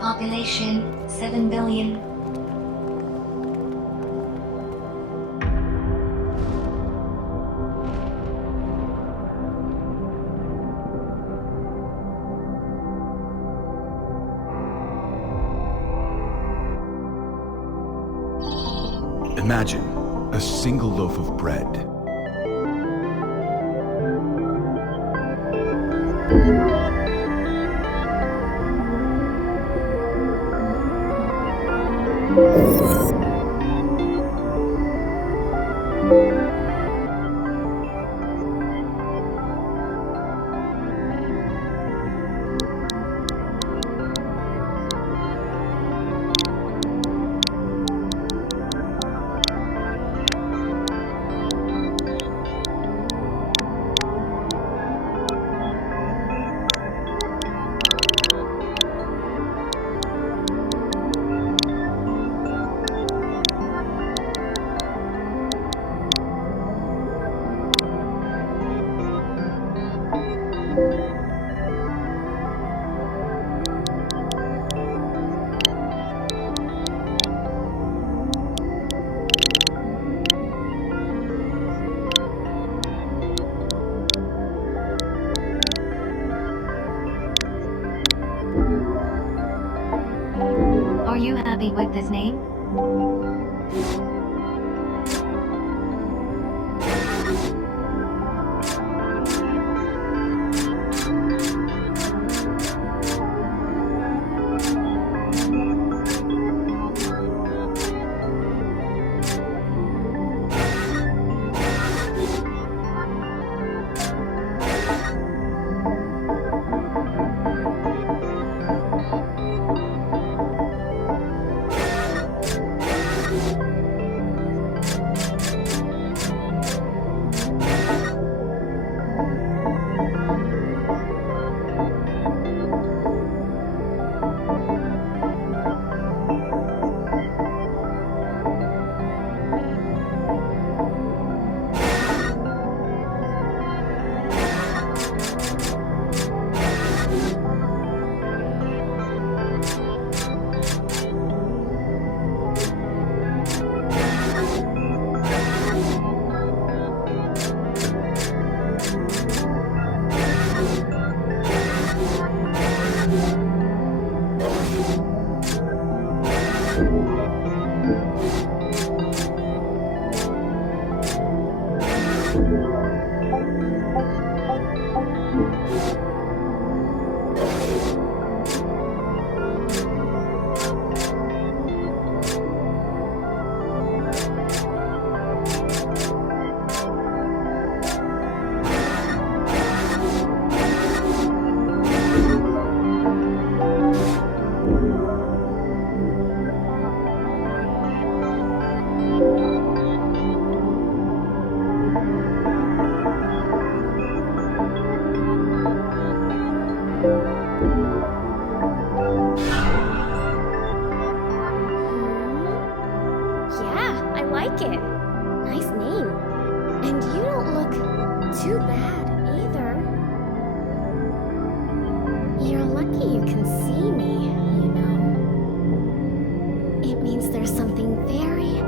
Population 7 billion. Imagine a single loaf of bread. Are you happy with this name? Yeah, I like it. Nice name. And you don't look too bad either. You're lucky you can see me, you know. It means there's something very,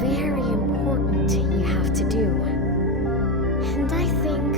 very important you have to do. And I think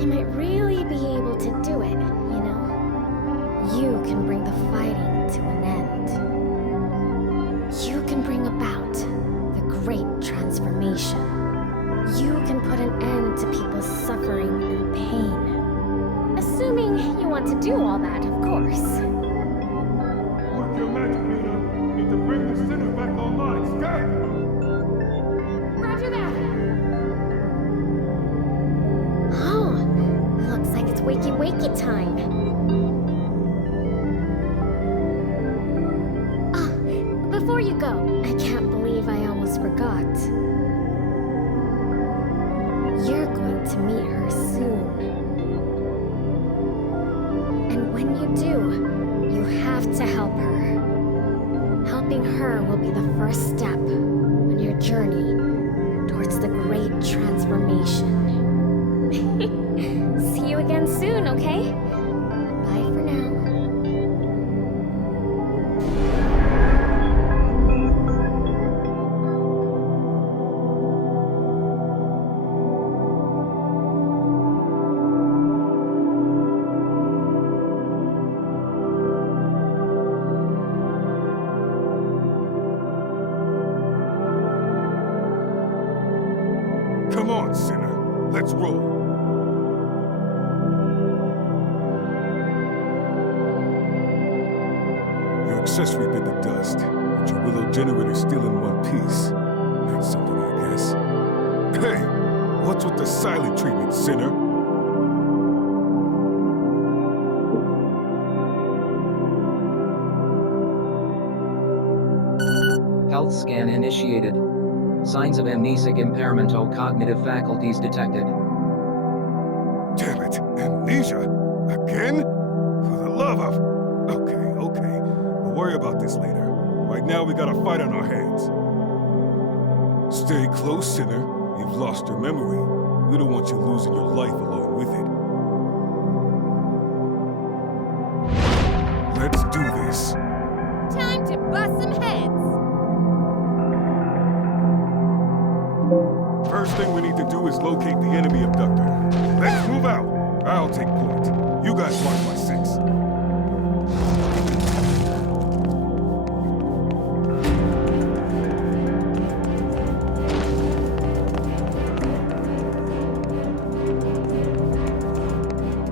you might really be able to do it, you know. You can bring the fighting to an end. You can bring about the great transformation. You can put an end to people's suffering and pain. Assuming you want to do all that, of course. Work your magic, Peter. Need to bring the center back online. Scan! monkey time. Before you go, I can't believe I almost forgot. You're going to meet her soon. And when you do, you have to help her. Helping her will be the first step on your journey towards the great transformation. See you again soon, okay? Bye for now. Come on, sinner. Let's roll. Your accessory bit the dust, but your willow generator's still in one piece. That's something, I guess. Hey! What's with the silent treatment, sinner? Health scan initiated. Signs of amnesic impairment or cognitive faculties detected. Damn it! Amnesia? Again? For the love of... Okay. We'll worry about this later. Right now, we got a fight on our hands. Stay close, sinner. You've lost your memory. We don't want you losing your life along with it. Let's do this. Time to bust some heads! First thing we need to do is locate the enemy abductor. Let's move out. I'll take point. You guys watch my six.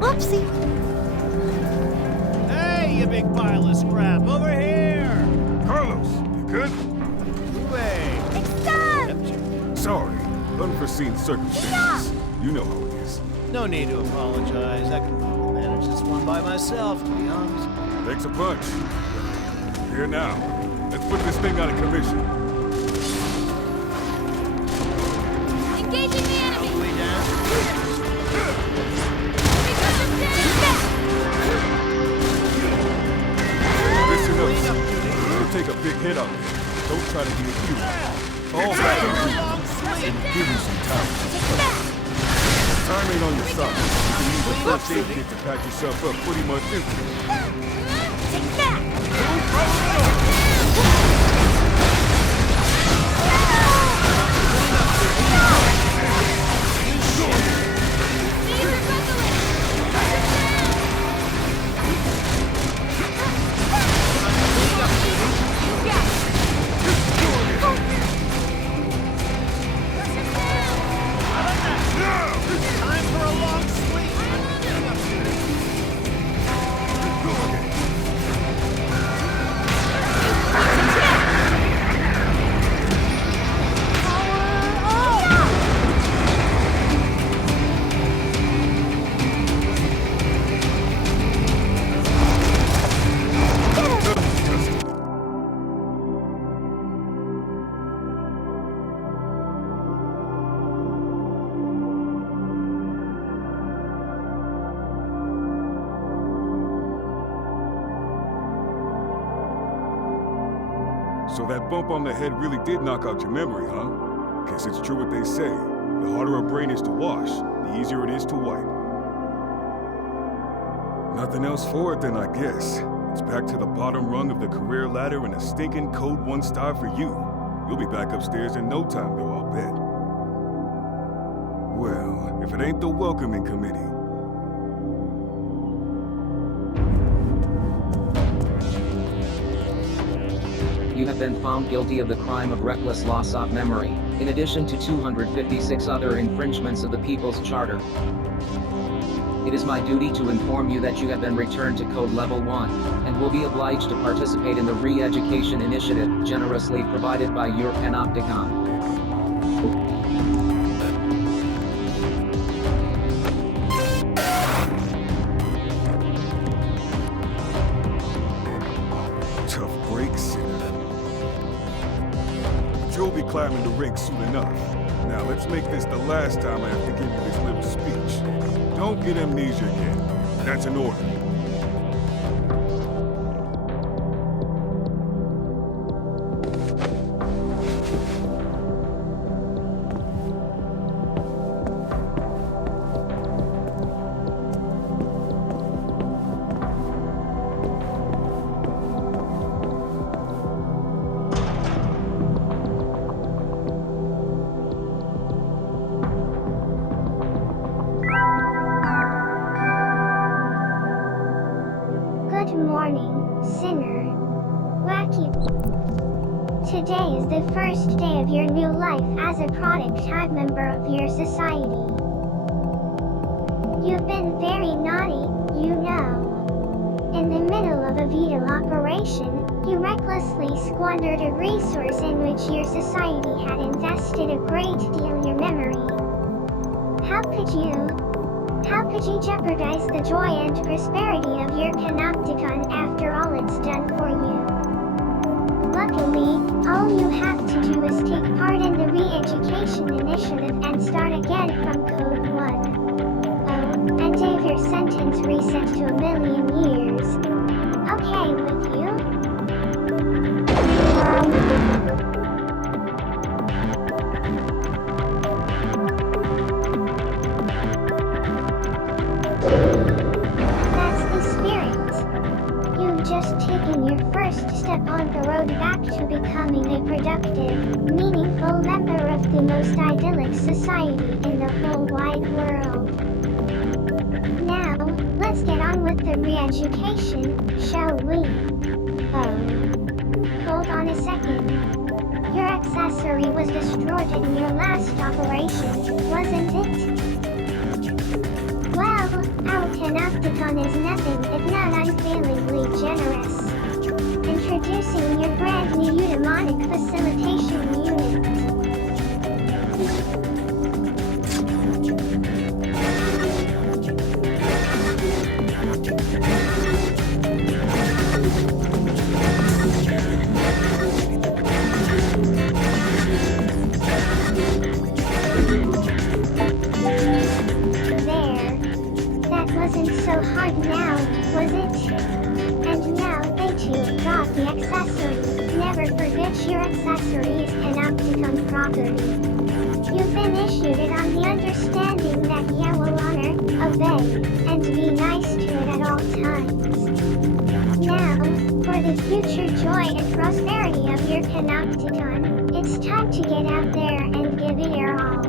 Whoopsie! Hey, you big pile of scrap, over here! Carlos, you good? Hey, Sorry. Unforeseen circumstances. You know how it is. no need to apologize. I can probably manage this one by myself, to be honest. Thanks a bunch. Here now. Let's put this thing out of commission. Engaging the enemy! Way down. Listen up. You'll take a big hit out there. Don't try to be a hero. Fall back and give you some time. Time ain't on your side. You can use the first aid kit to patch yourself up pretty much instantly. Take that! Time for a long sleep. So that bump on the head really did knock out your memory, huh? Guess it's true what they say. The harder a brain is to wash, the easier it is to wipe. Nothing else for it then, I guess. It's back to the bottom rung of the career ladder and a stinking code 1 star for you. You'll be back upstairs in no time, though, I'll bet. Well, if it ain't the welcoming committee. You have been found guilty of the crime of reckless loss of memory, in addition to 256 other infringements of the People's Charter. It is my duty to inform you that you have been returned to Code Level 1, and will be obliged to participate in the re-education initiative generously provided by your Panopticon. climbing the rig soon enough. Now let's make this the last time I have to give you this little speech. Don't get amnesia again. That's an order. Good morning, sinner. Wacky. Today is the first day of your new life as a product-type member of your society. You've been very naughty, you know. In the middle of a vital operation, you recklessly squandered a resource in which your society had invested a great deal of your memory. How could you jeopardize the joy and prosperity of your panopticon after all it's done for you? Luckily, all you have to do is take part in the re-education initiative and start again from code 1. Oh, and have your sentence reset to 1,000,000 years. Okay with you? That's the spirit. You've just taken your first step on the road back to becoming a productive, meaningful member of the most idyllic society in the whole wide world. Now, let's get on with the re-education, shall we? Oh. Hold on a second. Your accessory was destroyed in your last operation, wasn't it? Well, our panopticon is nothing if not unfailingly generous. Introducing your brand new eudaimonic facilitation unit. Wasn't so hard now, was it? And now they too got the accessory. Never forget your accessory is panopticon property. You've been issued it on the understanding that you will honor, obey, and be nice to it at all times. Now, for the future joy and prosperity of your panopticon, it's time to get out there and give it your all.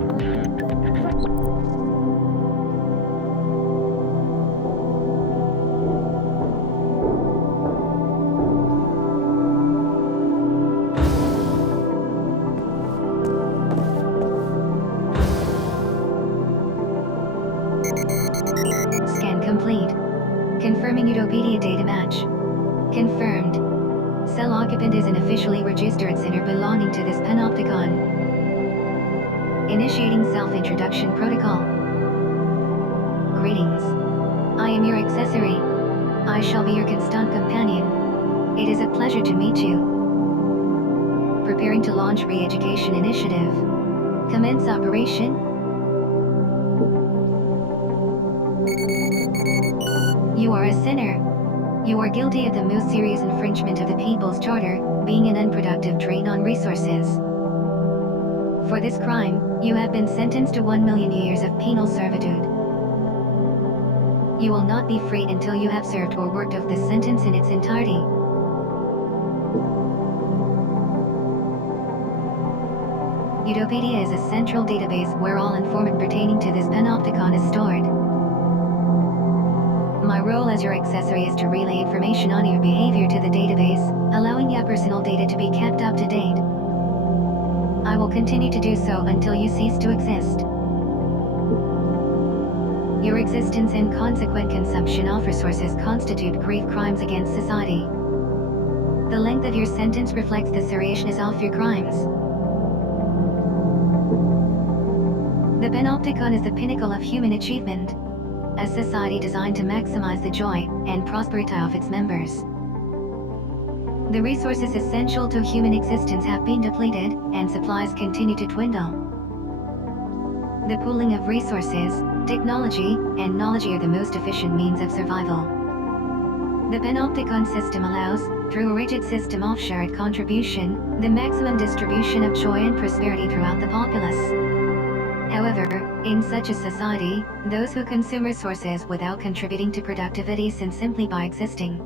Scan complete. Confirming Utopedia data match. Confirmed. Cell occupant is an officially registered sinner belonging to this panopticon. Initiating self-introduction protocol. Greetings. I am your accessory. I shall be your constant companion. It is a pleasure to meet you. Preparing to launch re-education initiative. Commence operation. You are a sinner. You are guilty of the most serious infringement of the People's Charter, being an unproductive drain on resources. For this crime, you have been sentenced to 1,000,000 years of penal servitude. You will not be freed until you have served or worked off this sentence in its entirety. Utopedia is a central database where all information pertaining to this panopticon is stored. My role as your accessory is to relay information on your behavior to the database, allowing your personal data to be kept up to date. I will continue to do so until you cease to exist. Your existence and consequent consumption of resources constitute grave crimes against society. The length of your sentence reflects the seriousness of your crimes. The panopticon is the pinnacle of human achievement. A society designed to maximize the joy and prosperity of its members. The resources essential to human existence have been depleted, and supplies continue to dwindle. The pooling of resources, technology, and knowledge are the most efficient means of survival. The panopticon system allows, through a rigid system of shared contribution, the maximum distribution of joy and prosperity throughout the populace. However, in such a society, those who consume resources without contributing to productivity sin simply by existing.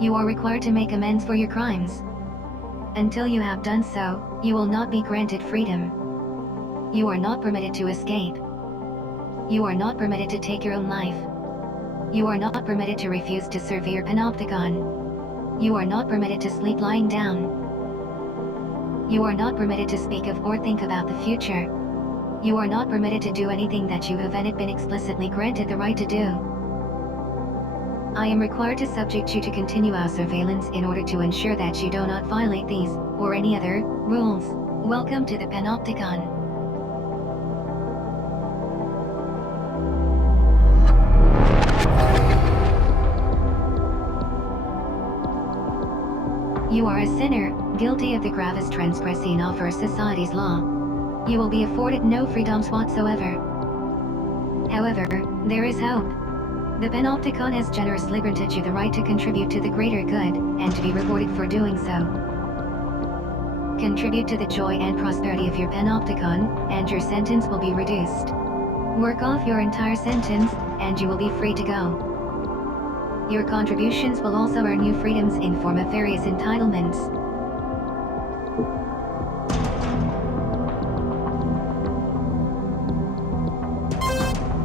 You are required to make amends for your crimes. Until you have done so, you will not be granted freedom. You are not permitted to escape. You are not permitted to take your own life. You are not permitted to refuse to serve your panopticon. You are not permitted to sleep lying down. You are not permitted to speak of or think about the future. You are not permitted to do anything that you haven't been explicitly granted the right to do. I am required to subject you to continuous surveillance in order to ensure that you do not violate these, or any other, rules. Welcome to the panopticon. You are a sinner, guilty of the gravest transgression of our society's law. You will be afforded no freedoms whatsoever. However, there is hope. The panopticon has generously granted you the right to contribute to the greater good, and to be rewarded for doing so. Contribute to the joy and prosperity of your panopticon, and your sentence will be reduced. Work off your entire sentence, and you will be free to go. Your contributions will also earn you freedoms in form of various entitlements.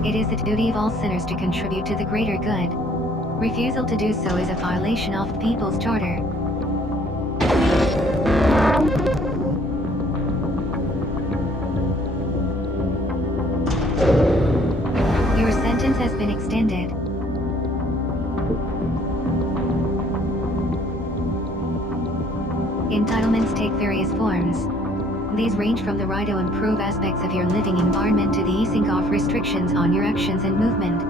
It is the duty of all sinners to contribute to the greater good. Refusal to do so is a violation of the People's Charter. Your sentence has been extended. Entitlements take various forms. These range from the right to improve aspects of your living environment to the easing of restrictions on your actions and movement.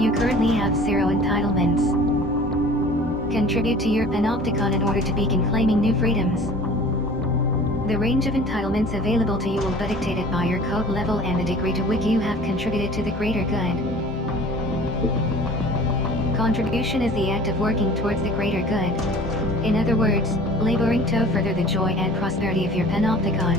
You currently have 0 entitlements. Contribute to your panopticon in order to begin claiming new freedoms. The range of entitlements available to you will be dictated by your code level and the degree to which you have contributed to the greater good. Contribution is the act of working towards the greater good. In other words, laboring to further the joy and prosperity of your panopticon.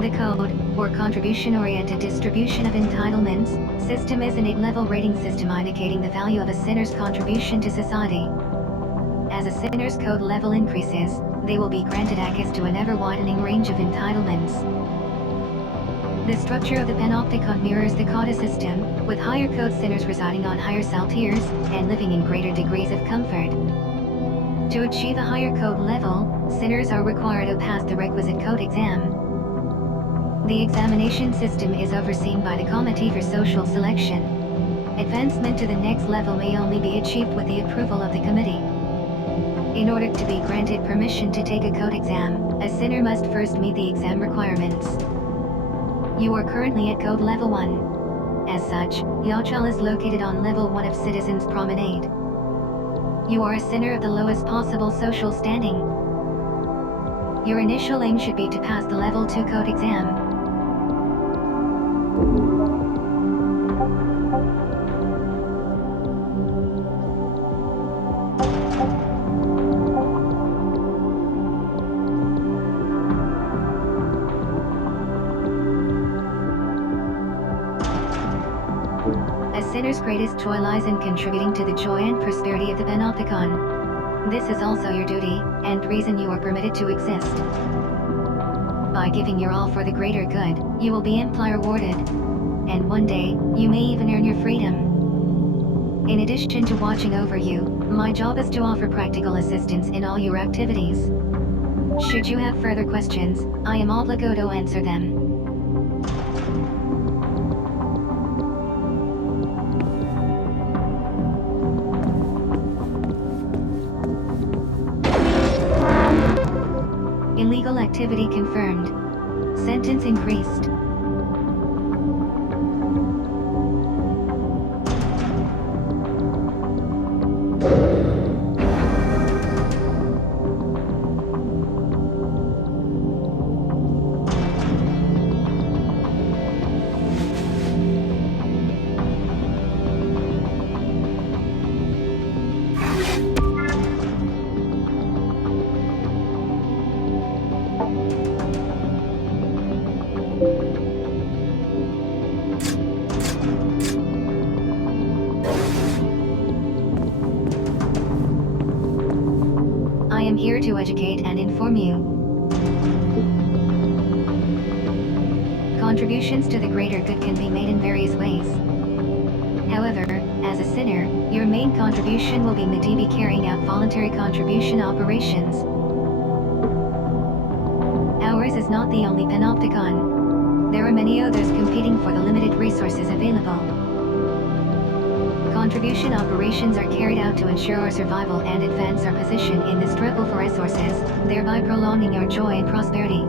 The code, or contribution-oriented distribution of entitlements, system is an 8-level rating system indicating the value of a sinner's contribution to society. As a sinner's code level increases, they will be granted access to an ever-widening range of entitlements. The structure of the panopticon mirrors the coda system, with higher code sinners residing on higher cell tiers, and living in greater degrees of comfort. To achieve a higher code level, sinners are required to pass the requisite code exam. The examination system is overseen by the Committee for Social Selection. Advancement to the next level may only be achieved with the approval of the committee. In order to be granted permission to take a code exam, a sinner must first meet the exam requirements. You are currently at code level 1. As such, Yachal is located on level 1 of Citizens Promenade. You are a sinner of the lowest possible social standing. Your initial aim should be to pass the level 2 code exam. A sinner's greatest joy lies in contributing to the joy and prosperity of the panopticon. This is also your duty, and reason you are permitted to exist. By giving your all for the greater good, you will be amply rewarded. And one day, you may even earn your freedom. In addition to watching over you, my job is to offer practical assistance in all your activities. Should you have further questions, I am obliged to answer them. Illegal activity confirmed. Sentence increased. here to educate and inform you. Contributions to the greater good can be made in various ways. However, as a sinner, your main contribution will be maybe carrying out voluntary contribution operations. Ours is not the only panopticon. There are many others competing for the limited resources available. Contribution operations are carried out to ensure our survival and advance our position in the struggle for resources, thereby prolonging our joy and prosperity.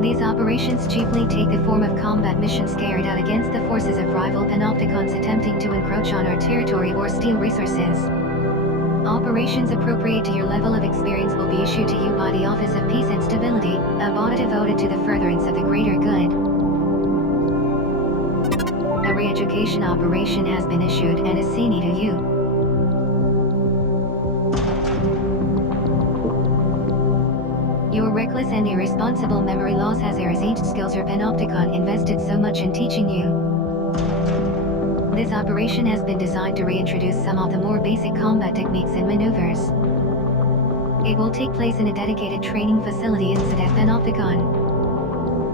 These operations chiefly take the form of combat missions carried out against the forces of rival panopticons attempting to encroach on our territory or steal resources. Operations appropriate to your level of experience will be issued to you by the Office of Peace and Stability, a body devoted to the furtherance of the greater good. A re-education operation has been issued and is seen to you. Your reckless and irresponsible memory loss has erased skills your panopticon invested so much in teaching you. This operation has been designed to reintroduce some of the more basic combat techniques and maneuvers. It will take place in a dedicated training facility in Sedat Panopticon.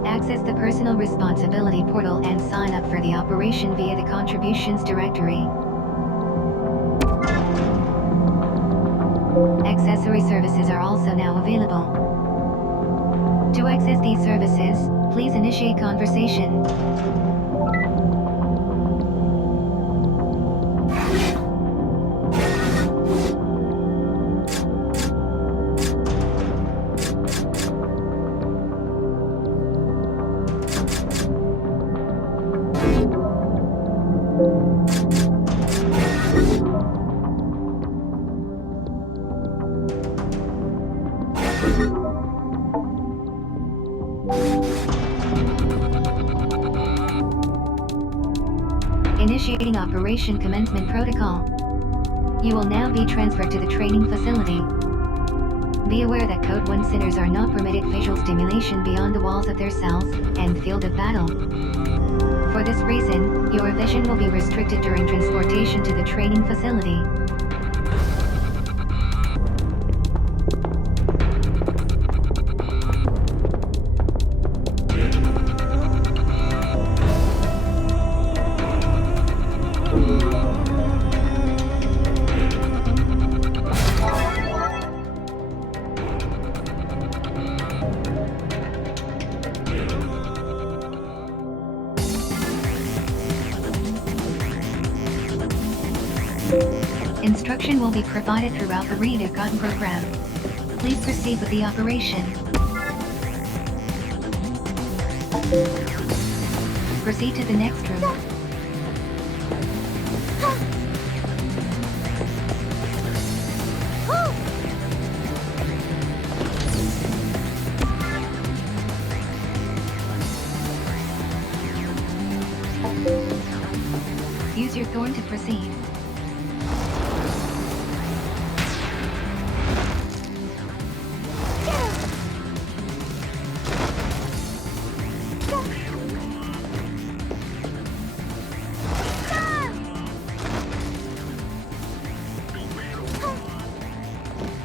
Access the personal responsibility portal and sign up for the operation via the contributions directory. Accessory services are also now available. To access these services, please initiate conversation. Initiating Operation Commencement Protocol. You will now be transferred to the training facility. Be aware that Code 1 sinners are not permitted visual stimulation beyond the walls of their cells and field of battle. For this reason, your vision will be restricted during transportation to the training facility. Instruction will be provided throughout the FREEDOM program. Please proceed with the operation. Proceed to the next room. Use your thorn to proceed.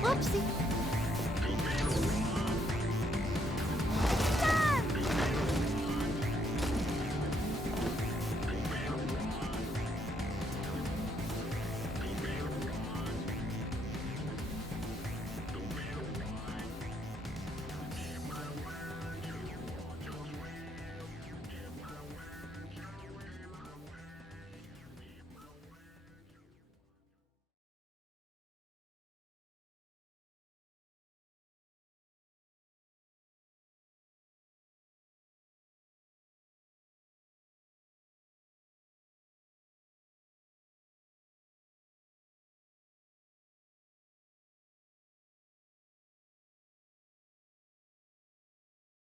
Whoopsie.